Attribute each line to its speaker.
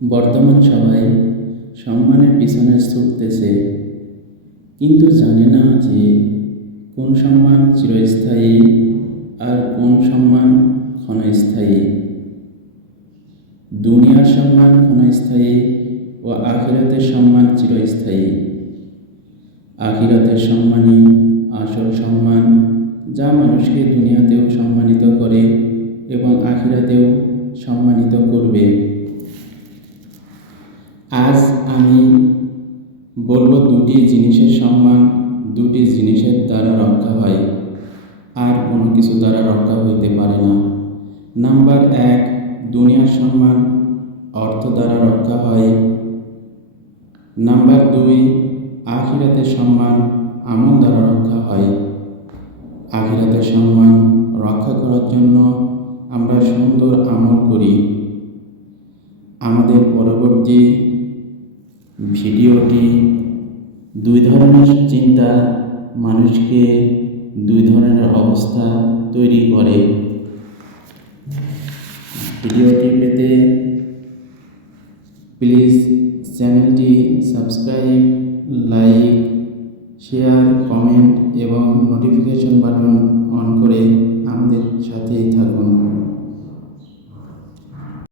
Speaker 1: বর্তমান সবাই সম্মানের পিছনে ছুটতেছে কিন্তু জানে না যে কোন সম্মান চিরস্থায়ী আর কোন সম্মান ক্ষণস্থায়ী। দুনিয়ার সম্মান ক্ষণস্থায়ী ও আখিরাতের সম্মান চিরস্থায়ী। আখিরাতের সম্মানই আসল সম্মান, যা মানুষকে দুনিয়াতেও সম্মানিত আজ আমি বলব দুটি জিনিসের সম্মান, দুটি জিনিসের দ্বারা রক্ষা হয়। আর কোনো কিছু দ্বারা রক্ষা হইতে পারে না। নাম্বার এক, দুনিয়ার সম্মান, অর্থ দ্বারা রক্ষা হয়। নাম্বার দুই, আখিরাতের সম্মান, আমল দ্বারা রক্ষা হয়। আখিরাতের সম্মান রক্ষা করার জন্য আমরা সুন্দর আমল করি। আমাদের পরবর্তী ভিডিওটি দুই ধরনের চিন্তা, মানুষকে দুই ধরনের অবস্থা তৈরি করে। ভিডিওটি পেতে প্লিজ চ্যানেলটি সাবস্ক্রাইব লাইক শেয়ার কমেন্ট এবং নোটিফিকেশন বাটন